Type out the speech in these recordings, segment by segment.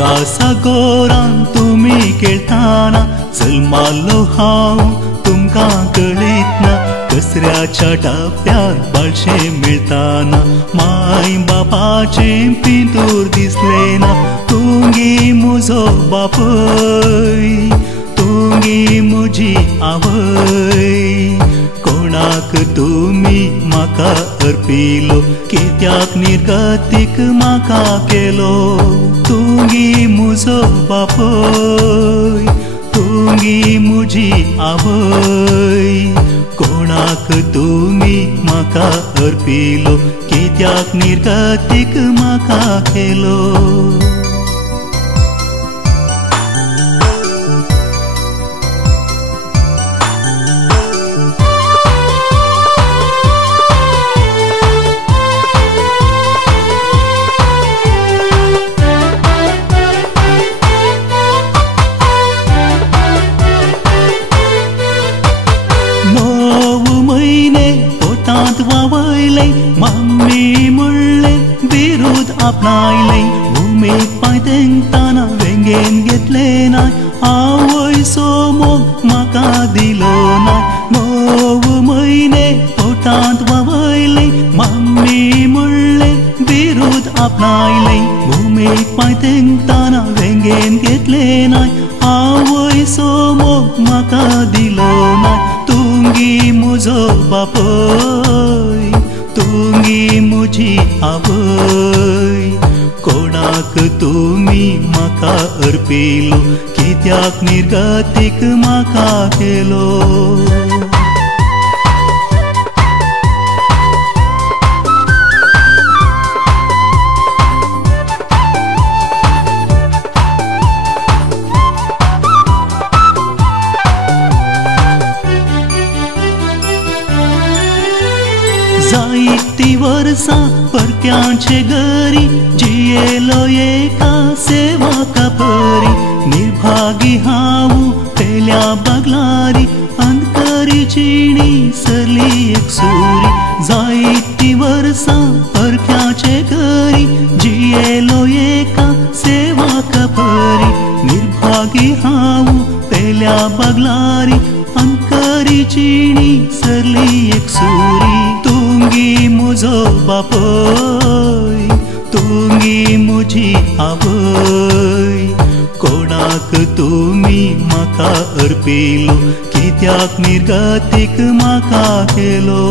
कासागोरान तुम्ही केळताना जल्मालो हांव तुमकां कळयतना कसऱ्याच्या डब्यार बाळशें मिळताना माय बापाचें पिंतूर दिसलें ना तुंगी म्हजो बापय तुंगी म्हजी आवय कोणाक तुमी म्हाका अर्पिलो कित्याक निर्गतीक म्हाका केलो तुंगी म्हजो बापय तुंगी म्हजी आवय कोणाक तुमी म्हाका अर्पिलो कित्याक निर्गतीक म्हाका केलो मम्मी म्हणले बिरूद आपणायले भुमेक पांय तेंकताना वेंगेन घेतले नाय आवय सोमोग म्हाका दिलो नाय 9 म्हयने पोटांत वावयले मम्मी म्हणले बिरूद आपणायले भुमेक पांय तेंकताना वेंगेन घेतले नाय आवय सोमोग म्हाका दिलो नाय तुंगी म्हजो बापय तुंगी म्हजी आवय कोणाक तुमी म्हाका अर्पिलो कित्याक निर्गतीक म्हाका केलो जायती वर्सां परक्यांचे घरी जियेलो एका सेवका परी निर्भागी हांव पेल्या बागलारी अंधकारी जिणी सरली एक सुरी जायती वर्सां परक्यांचे घरी जियेलो एका सेवका परी निर्भागी हांव पेल्या बागलारी अंधकारी जिणी सरली एक सुरी तुंगी म्हजो बापय तुंगी म्हजी आवय कोणाक तुमी म्हाका अर्पिलो कित्याक निर्गतीक म्हाका केलो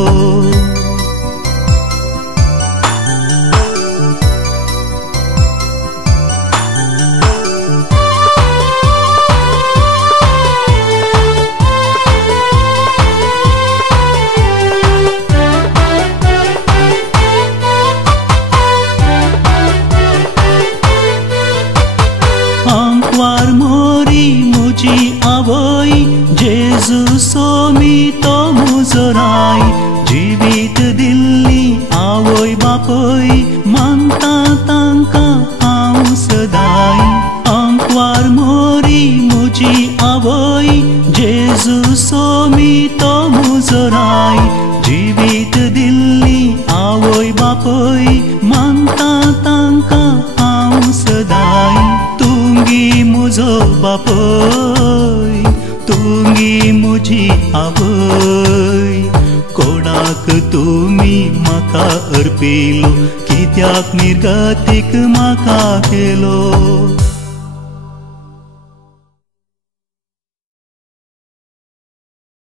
आंकवार मोरी म्हजी आवय जेजू सोमी तो म्हजो राय जिवीत दिल्ली आवय बापय मानता तांकां हांव सदाय आंकवार मोरी म्हजी आवय जेजू सोमी तो म्हजो राय जिवीत दिल्ली आवय बापय मानता तांकां हांव सदाय तुंगी म्हजो बापय तुंगी म्हजी आवय कोणाक तुमी म्हाका अर्पिलो कित्याक निर्गतीक म्हाका केलो